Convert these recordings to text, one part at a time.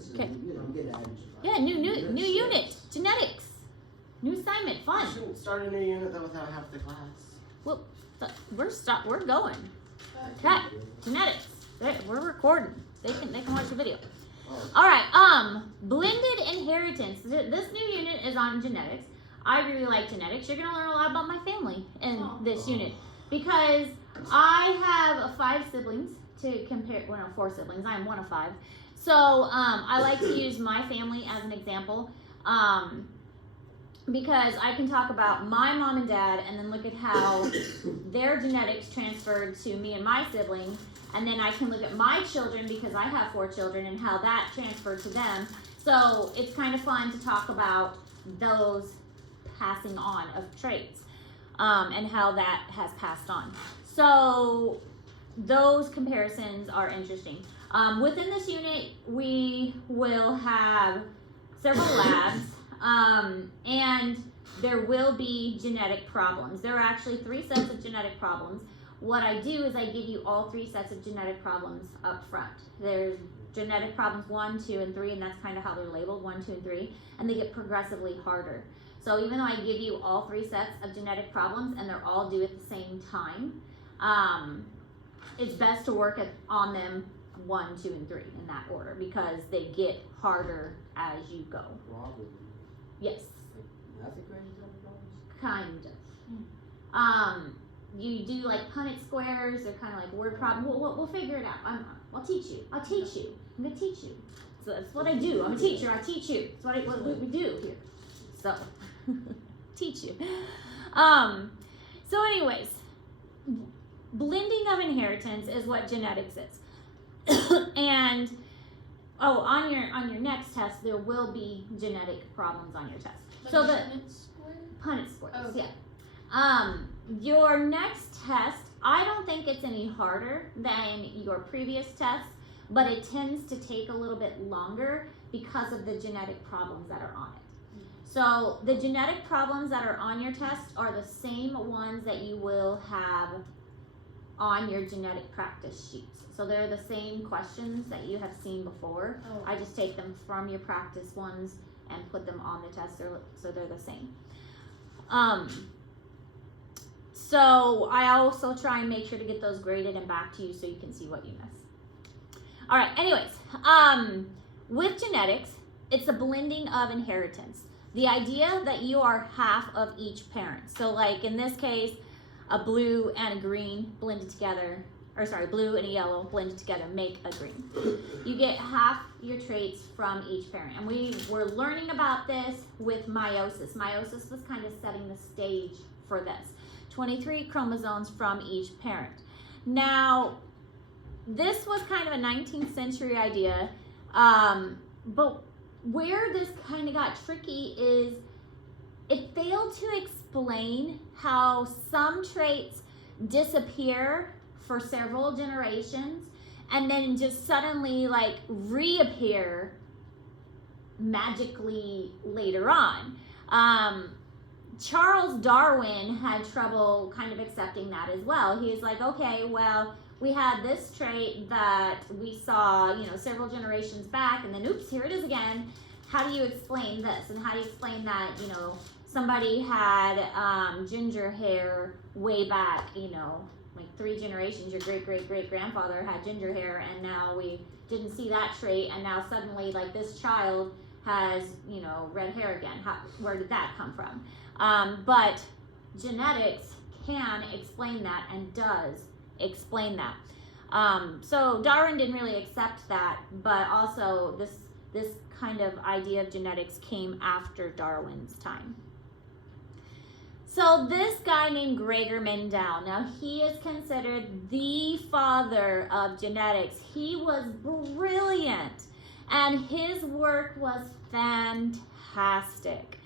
this is, Okay. I'm getting added. Yeah, new unit, genetics, new assignment, fun. You shouldn't start a new unit though without half the class. Well, we're going. Okay, genetics. We're recording. They can watch the video. All right. Blended inheritance. This new unit is on genetics. I really like genetics. You're gonna learn a lot about my family in this unit because I have 5 siblings to compare. Well, no, 4 siblings. I am one of 5. So I like to use my family as an example because I can talk about my mom and dad and then look at how their genetics transferred to me and my siblings. And then I can look at my children because I have 4 children and how that transferred to them. So it's kind of fun to talk about those passing on of traits and how that has passed on. So those comparisons are interesting. Within this unit, we will have several labs and there will be genetic problems. There are actually 3 sets of genetic problems. What I do is I give you all 3 sets of genetic problems up front. There's genetic problems 1, 2, and 3, and that's kind of how they're labeled, 1, 2, and 3, and they get progressively harder. So even though I give you all 3 sets of genetic problems and they're all due at the same time, it's best to work on them 1, 2, and 3 in that order because they get harder as you go. Probably. Yes. That's a crazy type of Kind of. You do like Punnett squares. They're kind of like word problems. We'll figure it out. I'll teach you. I'm gonna teach you. So that's what I do. I'm a teacher. I teach you. That's what we do here. So teach you. So anyways, blending of inheritance is what genetics is. And on your next test there will be genetic problems on your test. So the Punnett squares, yeah. Your next test, I don't think it's any harder than your previous test, but it tends to take a little bit longer because of the genetic problems that are on it. So the genetic problems that are on your test are the same ones that you will have on your genetic practice sheets. So they're the same questions that you have seen before. I just take them from your practice ones and put them on the test so they're the same. So I also try and make sure to get those graded and back to you so you can see what you missed. All right, anyways, with genetics, it's a blending of inheritance. The idea that you are half of each parent. So like in this case, a blue and a green blended together, or sorry, blue and a yellow blended together make a green. You get half your traits from each parent. And we were learning about this with meiosis. Meiosis was kind of setting the stage for this. 23 chromosomes from each parent. Now, this was kind of a 19th century idea, but where this kind of got tricky is it failed to explain how some traits disappear for several generations and then just suddenly like reappear magically later on. Charles Darwin had trouble kind of accepting that as well. He's like, okay, well, we had this trait that we saw, several generations back, and then oops, here it is again. How do you explain this? And how do you explain that, somebody had ginger hair way back, like 3 generations, your great-great-great-grandfather had ginger hair, and now we didn't see that trait, and now suddenly, like, this child has, red hair again. Where did that come from? But genetics can explain that and does explain that. So Darwin didn't really accept that, but also this kind of idea of genetics came after Darwin's time. So this guy named Gregor Mendel, now he is considered the father of genetics. He was brilliant and his work was fantastic.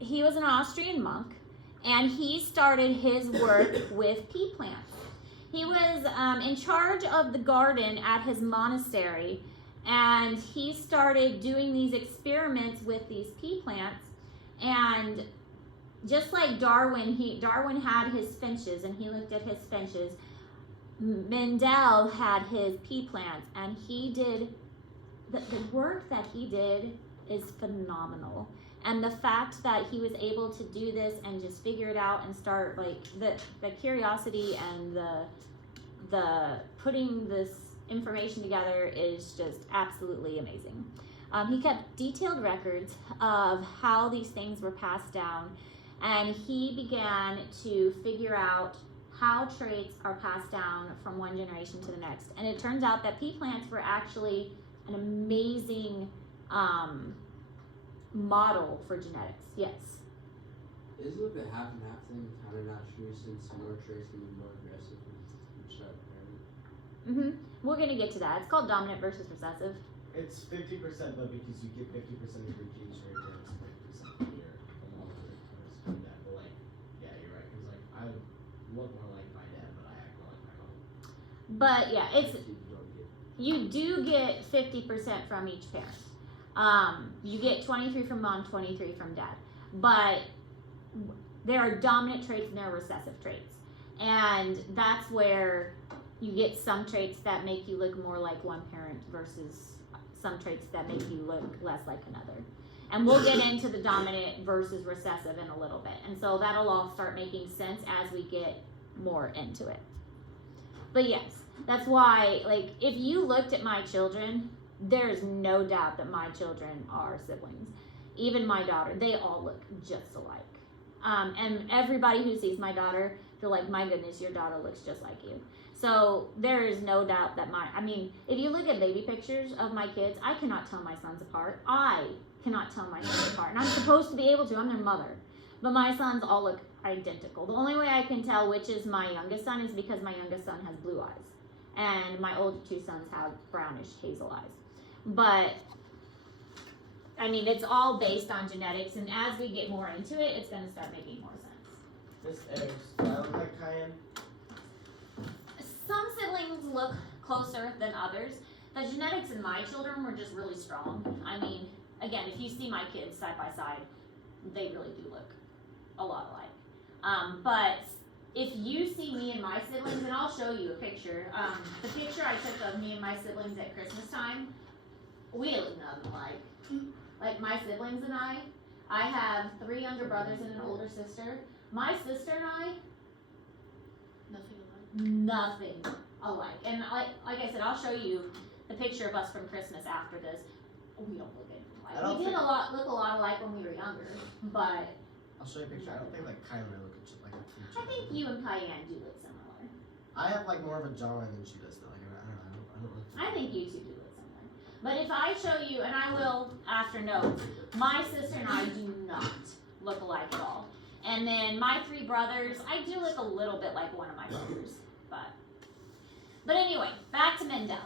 He was an Austrian monk and he started his work with pea plants. He was in charge of the garden at his monastery, and he started doing these experiments with these pea plants. And just like Darwin had his finches and he looked at his finches, Mendel had his pea plants, and he did the work that he did is phenomenal. And the fact that he was able to do this and just figure it out and start like the curiosity and the putting this information together is just absolutely amazing. He kept detailed records of how these things were passed down, and he began to figure out how traits are passed down from one generation to the next. And it turns out that pea plants were actually an amazing model for genetics. Yes. Isn't it a half and half thing kind of not true since more traits can be more aggressive from child to parent? We're gonna get to that. It's called dominant versus recessive. It's 50%, but because you get 50% of your genes right there, it's 50% of your that. But like, yeah, you're right. Because like, I look more like my dad, but I act more like my mom. But yeah, it's You don't get. you do get 50% from each parent. You get 23 from mom, 23 from dad. But there are dominant traits and there are recessive traits. And that's where you get some traits that make you look more like one parent versus some traits that make you look less like another. And we'll get into the dominant versus recessive in a little bit. And so that'll all start making sense as we get more into it. But yes, that's why, like, if you looked at my children, there's no doubt that my children are siblings. Even my daughter, they all look just alike. And everybody who sees my daughter, they're like, my goodness, your daughter looks just like you. So there is no doubt that if you look at baby pictures of my kids, I cannot tell my sons apart. I cannot tell my sons apart. And I'm supposed to be able to, I'm their mother. But my sons all look identical. The only way I can tell which is my youngest son is because my youngest son has blue eyes. And my older two sons have brownish hazel eyes. But, I mean, it's all based on genetics. And as we get more into it, it's going to start making more sense. This eggs, do I look like Cayenne? Some siblings look closer than others. The genetics in my children were just really strong. I mean, again, if you see my kids side by side, they really do look a lot alike. But if you see me and my siblings, and I'll show you a picture. The picture I took of me and my siblings at Christmas time, we look nothing alike. Like my siblings and I have 3 younger brothers and an older sister. My sister and I, nothing alike. And like I said, I'll show you the picture of us from Christmas after this. We don't look anything alike. We did look a lot alike when we were younger, but I'll show you a picture. I don't think like Kylie and I look like I think you and Cayenne do look similar. I have like more of a jawline than she does though. Like, I don't look. I think you two do look similar. But if I show you, and I will after notes, my sister and I do not look alike at all. And then my 3 brothers, I do look a little bit like one of my brothers. But anyway, back to Mendel.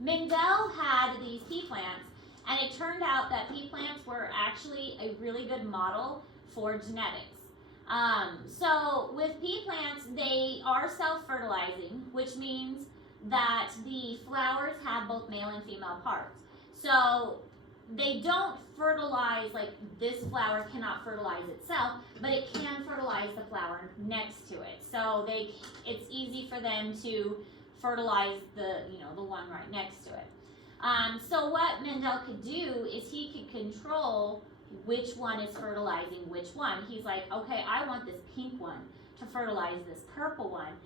Mendel had these pea plants, and it turned out that pea plants were actually a really good model for genetics. So with pea plants, they are self-fertilizing, which means that the flowers have both male and female parts. So they don't fertilize, like this flower cannot fertilize itself, but it can fertilize the flower next to it. So it's easy for them to fertilize the one right next to it. So what Mendel could do is he could control which one is fertilizing which one. He's like, okay, I want this pink one to fertilize this purple one,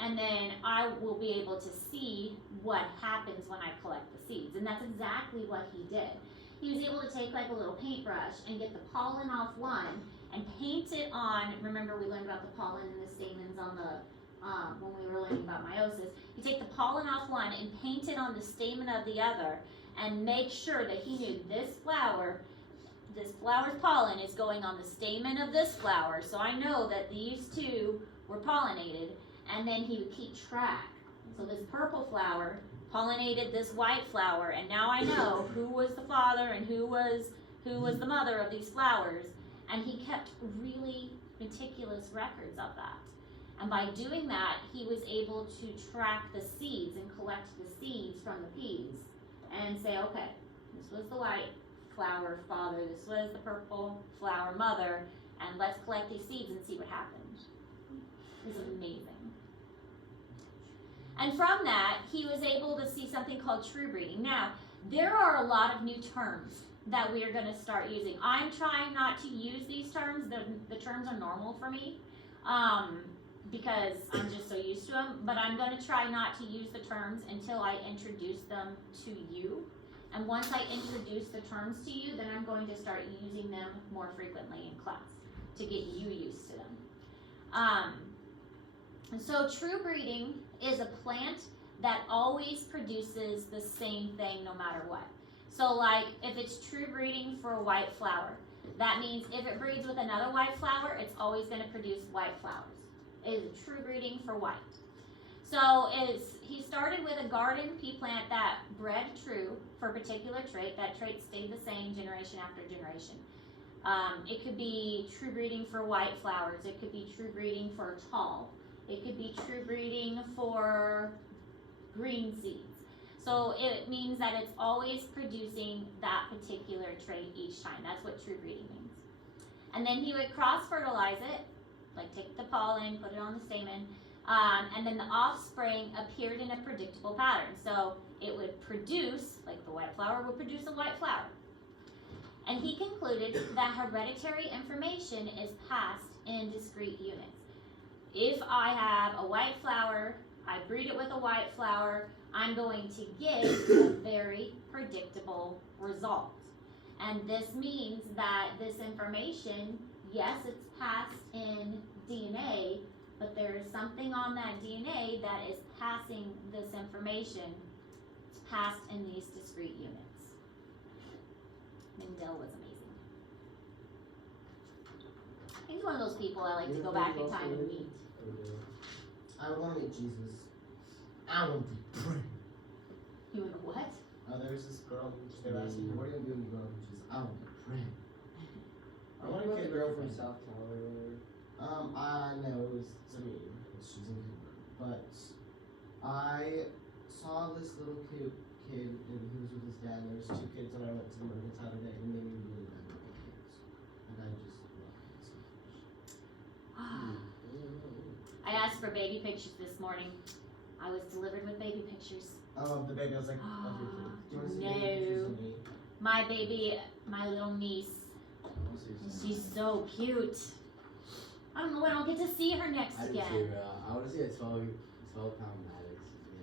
and then I will be able to see what happens when I collect the seeds. And that's exactly what he did. He was able to take like a little paintbrush and get the pollen off one and paint it on, remember we learned about the pollen and the stamens on the when we were learning about meiosis. You take the pollen off one and paint it on the stamen of the other and make sure that he knew this flower's pollen is going on the stamen of this flower, so I know that these 2 were pollinated, and then he would keep track. So this purple flower pollinated this white flower, and now I know who was the father and who was the mother of these flowers, and he kept really meticulous records of that. And by doing that, he was able to track the seeds and collect the seeds from the peas and say, okay, this was the white flower father, this was the purple flower mother, and let's collect these seeds and see what happens. This is amazing. And from that, he was able to see something called true breeding. Now, There are a lot of new terms that we are going to start using. I'm trying not to use these terms. The terms are normal for me because I'm just so used to them. But I'm going to try not to use the terms until I introduce them to you. And once I introduce the terms to you, then I'm going to start using them more frequently in class to get you used to them. So true breeding is a plant that always produces the same thing no matter what. So like if it's true breeding for a white flower, that means if it breeds with another white flower, it's always going to produce white flowers. It is a true breeding for white. So he started with a garden pea plant that bred true for a particular trait. That trait stayed the same generation after generation. It could be true breeding for white flowers. It could be true breeding for tall. It could be true breeding for green seeds. So it means that it's always producing that particular trait each time. That's what true breeding means. And then he would cross-fertilize it, like take the pollen, put it on the stamen, and then the offspring appeared in a predictable pattern. So it would produce, like the white flower would produce a white flower. And he concluded that hereditary information is passed in discrete units. If I have a white flower, I breed it with a white flower, I'm going to get a very predictable result. And this means that this information, yes, it's passed in DNA, but there is something on that DNA that is passing this information. It's passed in these discrete units. Mendel was amazing. He's one of those people I like to go back in time and meet. I want to meet Jesus. I want to pray. You would what? There was this girl, they were asking me, what are you going to do when you grow up? And she's, I want to pray. I want to get a girl from South Tower. I know it was to me, she's in Cooper. But I saw this little kid, and he was with his dad, and there was two kids, and I went to the market the other day, and they made me really mad about the kids. And I just love them so much. I asked for baby pictures this morning. I was delivered with baby pictures. I love the baby. I was like, love your kid. Do you want to see No. baby pictures of me? My baby, my little niece, she's so cute. I don't know when I'll get to see her next I do again. too, I want to see a 12-pound Maddox. Yeah,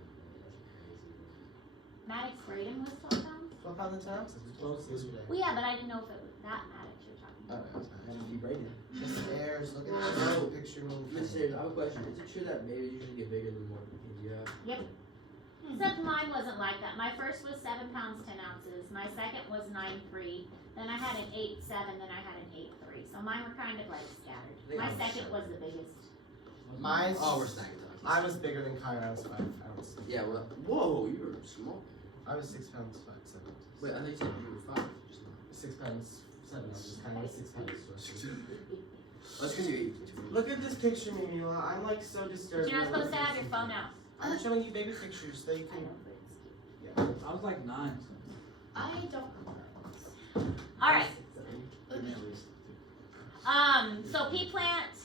Maddox Braden was 12 pounds? 12 pounds and ounces. We told us yesterday. Well, yeah, but I didn't know if it was that Maddox you're talking about. that's be Braden. The stairs. Look at this picture. Mister, I have a question. Is it true that babies usually get bigger the more kids you have? Yep. Except mine wasn't like that. My first was 7 pounds 10 ounces. My second was 9.3. Then I had an 8.7. Then I had an 8.3. So mine were kind of like scattered. My second was the biggest. Mine's. Oh, we're stacking talking. I was bigger than Kyra. I was 5 pounds. Yeah, well, whoa, you were small. I was 6 pounds 5 7 ounces. Wait, I think you said you were 5. Just now. 6 pounds 7 ounces. Kyra was 6 pounds. Let's give you 8. Look at this picture, Mimula. I'm like so disturbed. But you're not supposed to have your phone out. I'm showing you baby pictures so you I can. know, but it's cute. I was like 9. I don't. All right. So pea plant,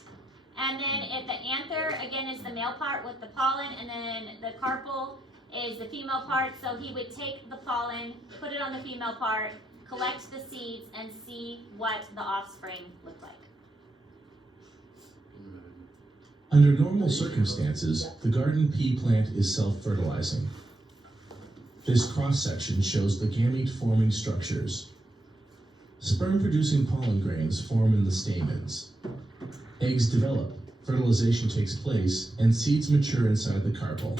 and then if the anther again is the male part with the pollen, and then the carpel is the female part. So he would take the pollen, put it on the female part, collect the seeds, and see what the offspring look like. Under normal circumstances, the garden pea plant is self-fertilizing. This cross-section shows the gamete-forming structures. Sperm-producing pollen grains form in the stamens. Eggs develop, fertilization takes place, and seeds mature inside the carpel.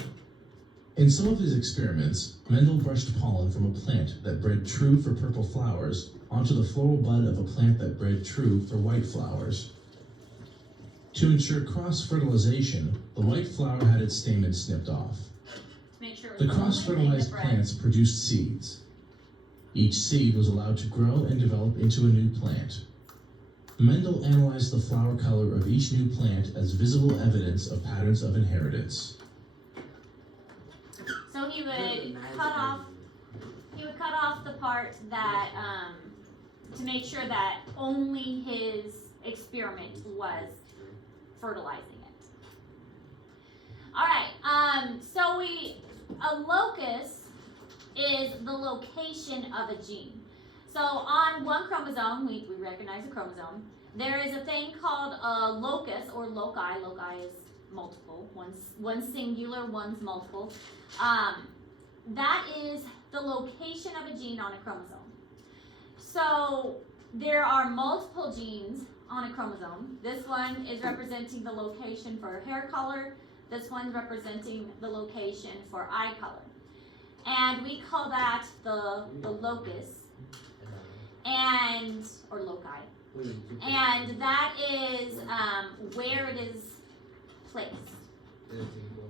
In some of his experiments, Mendel brushed pollen from a plant that bred true for purple flowers onto the floral bud of a plant that bred true for white flowers. To ensure cross-fertilization, the white flower had its stamen snipped off. Make sure it The was the only thing cross-fertilized that bred. plants produced seeds. Each seed was allowed to grow and develop into a new plant. Mendel analyzed the flower color of each new plant as visible evidence of patterns of inheritance. So he would cut off the part that to make sure that only his experiment was fertilizing it. All right. So a locus is the location of a gene. So on one chromosome, we recognize a chromosome, there is a thing called a locus or loci. Loci is multiple. One's singular, one's multiple. That is the location of a gene on a chromosome. So there are multiple genes on a chromosome. This one is representing the location for hair color. This one's representing the location for eye color. And we call that the locus, and or loci. And that is where it is placed.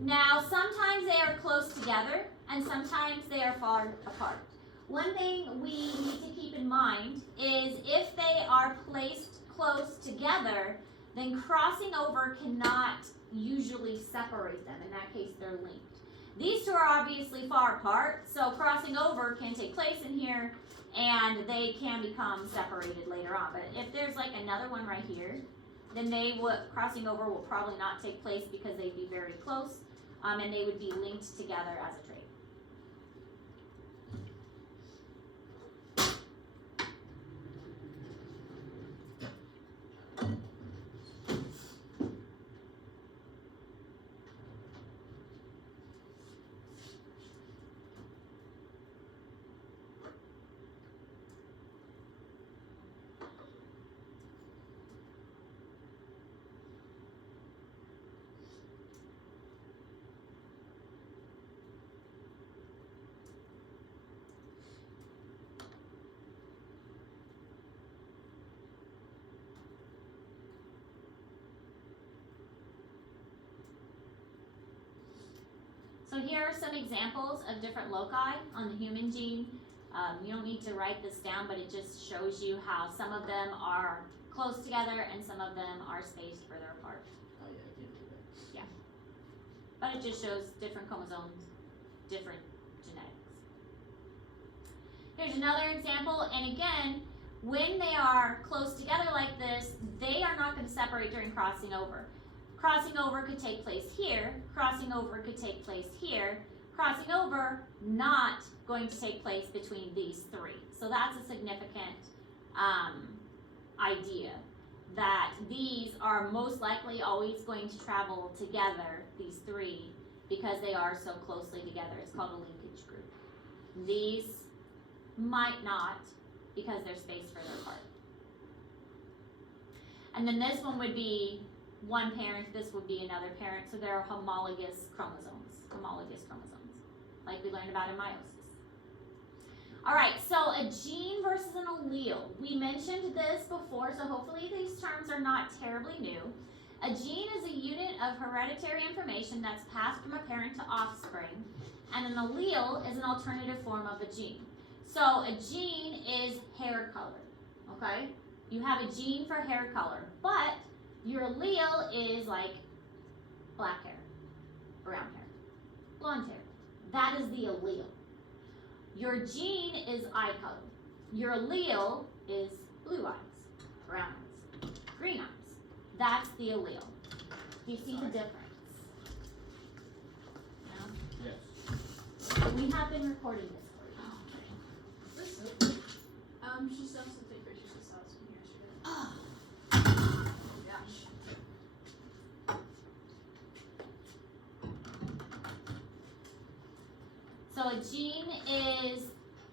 Now, sometimes they are close together, and sometimes they are far apart. One thing we need to keep in mind is if they are placed close together, then crossing over cannot usually separate them. In that case, they're linked. These two are obviously far apart, so crossing over can take place in here, and they can become separated later on. But if there's like another one right here, then crossing over will probably not take place because they'd be very close, and they would be linked together as a trait. So here are some examples of different loci on the human gene. You don't need to write this down, but it just shows you how some of them are close together and some of them are spaced further apart. Oh yeah, I can't do that. Yeah. But it just shows different chromosomes, different genetics. Here's another example, and again, when they are close together like this, they are not going to separate during crossing over. Crossing over could take place here, crossing over could take place here, crossing over not going to take place between these three. So that's a significant idea, that these are most likely always going to travel together, these three, because they are so closely together. It's called a linkage group. These might not, because they're spaced further apart. And then this one would be one parent, this would be another parent, so there are homologous chromosomes, like we learned about in meiosis. All right, so a gene versus an allele. We mentioned this before, so hopefully these terms are not terribly new. A gene is a unit of hereditary information that's passed from a parent to offspring, and an allele is an alternative form of a gene. So a gene is hair color, okay? You have a gene for hair color, but your allele is like black hair, brown hair, blonde hair. That is the allele. Your gene is eye color. Your allele is blue eyes, brown eyes, green eyes. That's the allele. Do you see the difference? No? Yes. We have been recording this for you. She's done something great. She just saw us from yesterday. Oh. Oh gosh. So a gene is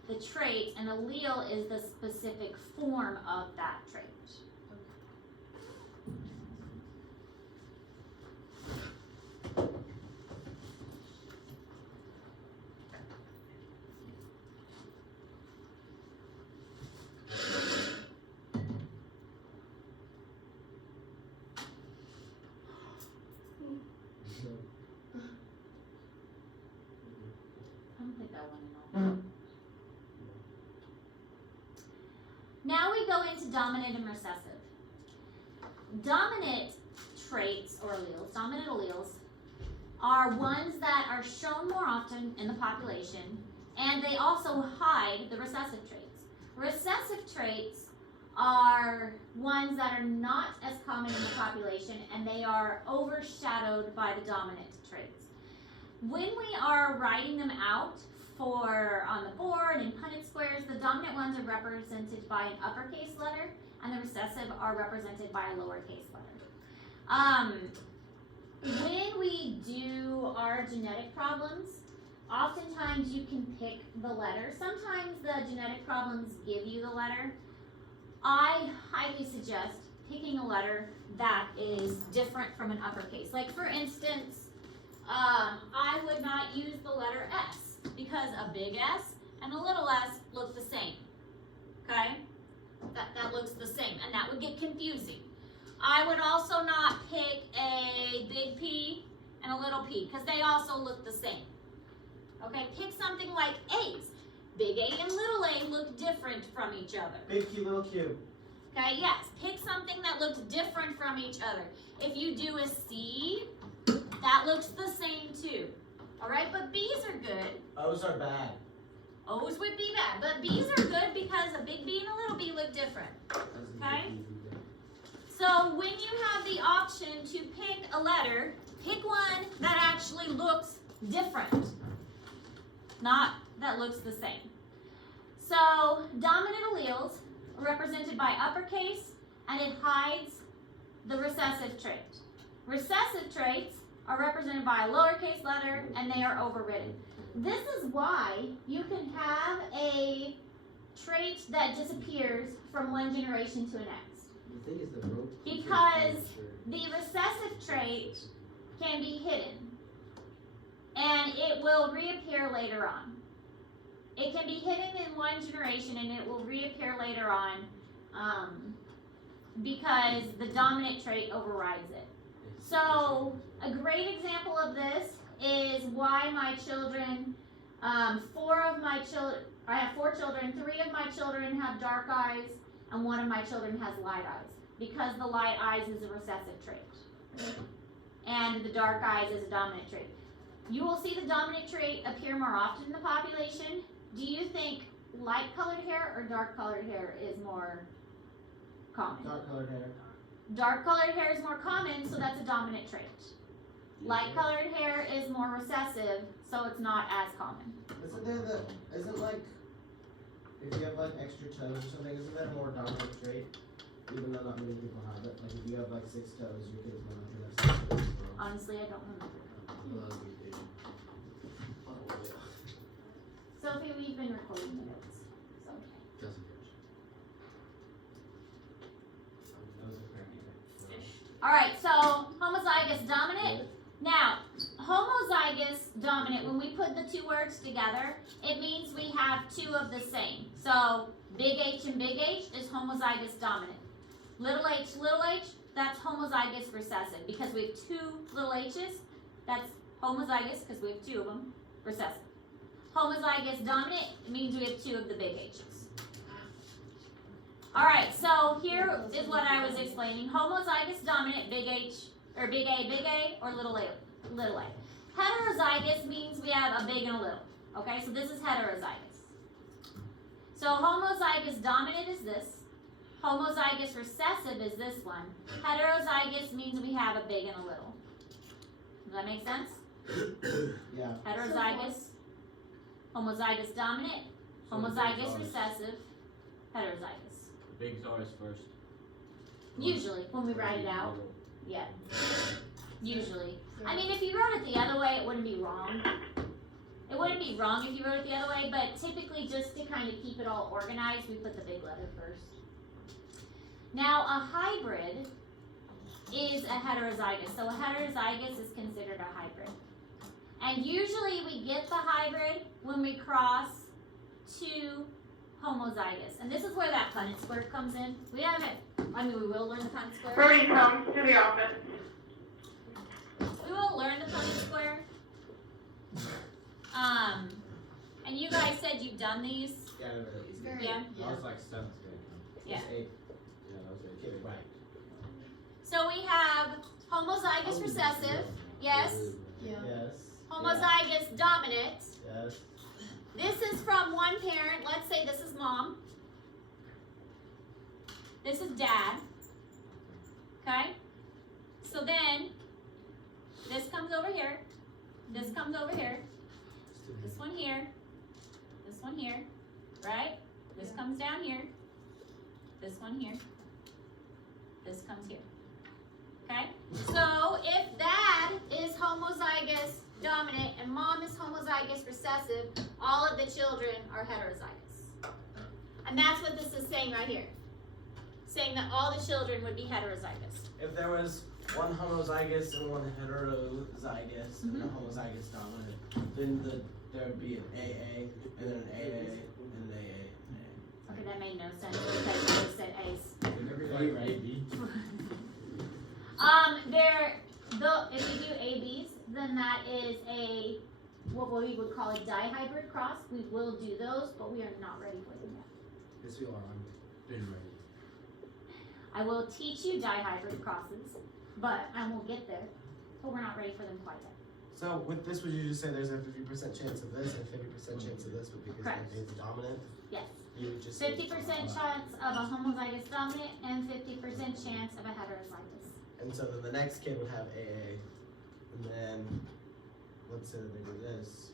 the trait, and allele is the specific form of that trait. I don't think that one at all. Now we go into dominant and recessive. Dominant traits or alleles, dominant alleles, are ones that are shown more often in the population, and they also hide the recessive traits. Recessive traits are ones that are not as common in the population, and they are overshadowed by the dominant traits. When we are writing them out for on the board in Punnett squares, the dominant ones are represented by an uppercase letter, and the recessive are represented by a lowercase letter. When we do our genetic problems, oftentimes you can pick the letter. Sometimes the genetic problems give you the letter. I highly suggest picking a letter that is different from an uppercase. Like for instance, I would not use the letter S because a big S and a little s look the same. Okay? That looks the same, and that would get confusing. I would also not pick a big P and a little p because they also look the same. Okay, pick something like A's. Big A and little a look different from each other. Big Q, little Q. Okay, yes, pick something that looks different from each other. If you do a C, that looks the same too. All right, but B's are good. O's are bad. O's would be bad, but B's are good because a big B and a little b look different. Okay? So when you have the option to pick a letter, pick one that actually looks different, not that looks the same. So dominant alleles are represented by uppercase, and it hides the recessive trait. Recessive traits are represented by a lowercase letter, and they are overridden. This is why you can have a trait that disappears from one generation to the next. The thing is the road. Because the recessive trait can be hidden, and it will reappear later on. It can be hidden in one generation, and it will reappear later on because the dominant trait overrides it. So a great example of this is why my children, I have 4 children, 3 of my children have dark eyes, and 1 of my children has light eyes, because the light eyes is a recessive trait, and the dark eyes is a dominant trait. You will see the dominant trait appear more often in the population. Do you think light colored hair or dark colored hair is more common? Dark colored hair. Dark colored hair is more common, so that's a dominant trait. Light colored hair is more recessive, so it's not as common. Isn't like, if you have like extra toes or something, isn't that a more dominant trait? Even though not many people have it. Like if you have like 6 toes, your kid's going to have 6 toes. Honestly, I don't remember. Sophie, we've been recording the notes. So Doesn't hurt. That was a crappy thing. alright, so homozygous dominant. Now, homozygous dominant, when we put the 2 words together, it means we have 2 of the same. So big H and big H is homozygous dominant. Little h, that's homozygous recessive, because we have 2 little h's. That's homozygous because we have 2 of them, recessive. Homozygous dominant, it means we have 2 of the big h's. Alright, so here is what I was explaining. Homozygous dominant, big H, or big A, or little a. Heterozygous means we have a big and a little. Okay, so this is heterozygous. So homozygous dominant is this. Homozygous recessive is this one. Heterozygous means we have a big and a little. Does that make sense? Yeah. Heterozygous, homozygous dominant, homozygous recessive, heterozygous. Big's always first. Usually, when we write it out. Yeah. Usually. I mean, if you wrote it the other way, it wouldn't be wrong. It wouldn't be wrong if you wrote it the other way, but typically just to kind of keep it all organized, we put the big letter first. Now, a hybrid is a heterozygous. So a heterozygous is considered a hybrid. And usually we get the hybrid when we cross 2 homozygous. And this is where that Punnett square comes in. We will learn the Punnett square. Brody comes to the office. We will learn the Punnett square. And you guys said you've done these. Yeah, they're really easy. Yeah. That was like 7th grade. Yeah. Just 8. Yeah, that was Kid, right. So we have homozygous recessive. Yes. Yeah. Yes. Homozygous dominant. Yes. This is from one parent. Let's say this is mom. This is dad. Okay? So then, this comes over here. This comes over here. This one here. this one here, right? This comes down here. This one here. This comes here. Okay? So if dad is homozygous dominant and mom is homozygous recessive, all of the children are heterozygous. And that's what this is saying right here. Saying that all the children would be heterozygous. If there was one homozygous and one heterozygous and a homozygous dominant, then there would be an AA and then an AA and an AA and an AA. Okay, that made no sense because you just said A's. Everybody right, B. If you do ABs, then that is what we would call a dihybrid cross. We will do those, but we are not ready for them yet. Yes, we are. I'm been ready. I will teach you dihybrid crosses, but I will get there. But we're not ready for them quite yet. So with this, would you just say there's a 50% chance of this and 50% chance of this, but because Correct. it's dominant, Yes. you would just say 50% chance of a homozygous dominant and 50% chance of a heterozygous. And so then the next kid would have AA, and then let's say that they do this,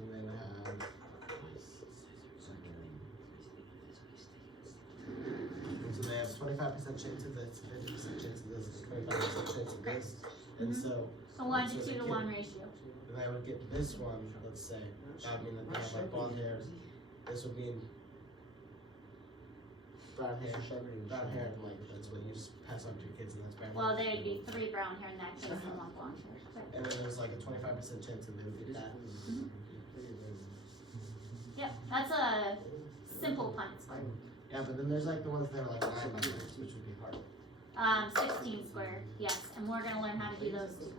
and they would have. And so they have 25% chance of this, 50% chance of this, and 25% chance of this, and so. A 1 to so the 2 to kid- 1 ratio. Then I would get this one, let's say, that would mean that they have like blonde hair, this would mean brown hair, and like, that's what you just pass on to your kids, and that's brown hair. Well, there'd be 3 brown hair in that case and 1 blonde hair. And then there's like a 25% chance that they would get that. Yep, that's a simple Punnett square. Yeah, but then there's like the ones that are like 9 numbers, which would be hard. 16 square, yes, and we're gonna learn how to do those too.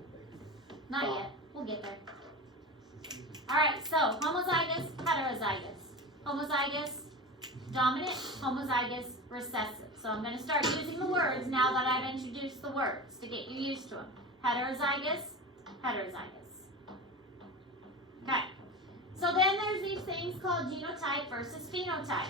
Not yet, we'll get there. Alright, so homozygous, heterozygous. Homozygous, dominant, homozygous, recessive. So I'm gonna start using the words now that I've introduced the words to get you used to them. Heterozygous, heterozygous. Okay, so then there's these things called genotype versus phenotype.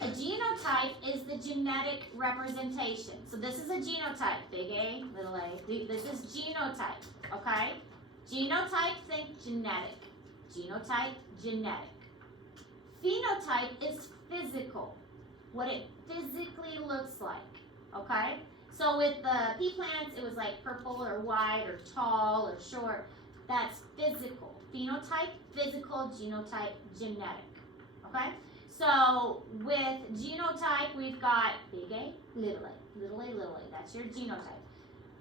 A genotype is the genetic representation. So this is a genotype, big A, little a. This is genotype, okay? Genotype, think genetic. Genotype, genetic. Phenotype is physical, what it physically looks like, okay? So with the pea plants, it was like purple or white or tall or short. That's physical. Phenotype, physical, genotype, genetic, okay? So with genotype, we've got big A, little a, little a, little a. That's your genotype.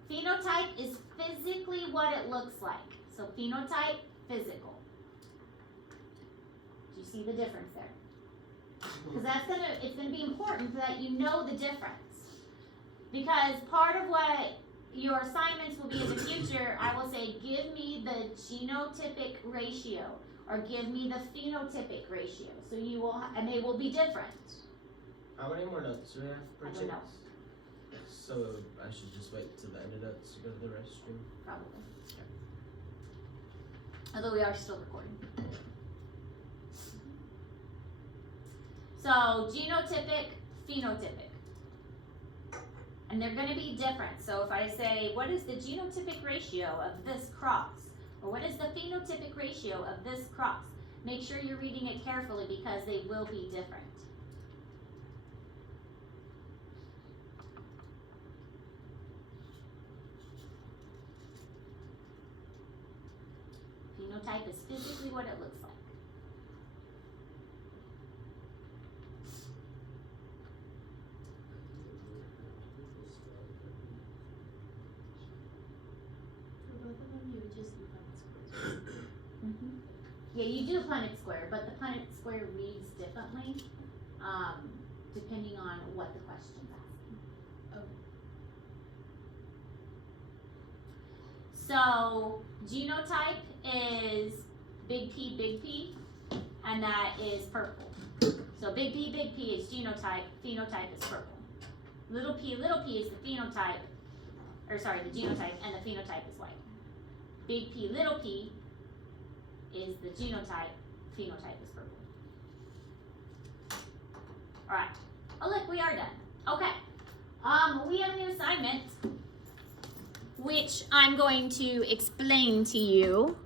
Phenotype is physically what it looks like. So phenotype, physical. Do you see the difference there? Because it's gonna be important that you know the difference. Because part of what your assignments will be in the future, I will say, give me the genotypic ratio. Or give me the phenotypic ratio. So you will, and they will be different. How many more notes do we have per I don't know. chance? So I should just wait till the end of notes to go to the restroom. Probably. Okay. Although we are still recording. So genotypic, phenotypic. And they're going to be different. So if I say, what is the genotypic ratio of this cross? Or what is the phenotypic ratio of this cross? Make sure you're reading it carefully because they will be different. Phenotype is physically what it looks like. For both of them, you would just do Punnett squares. Yeah, you do a Punnett square, but the Punnett square reads differently, depending on what the question's asking. So genotype is big P, and that is purple. So big P is genotype, phenotype is purple. Little p is the phenotype, or sorry, the genotype, and the phenotype is white. Big P, little p is the genotype, phenotype is purple. Alright. Oh look, we are done. Okay. We have a new assignment, which I'm going to explain to you.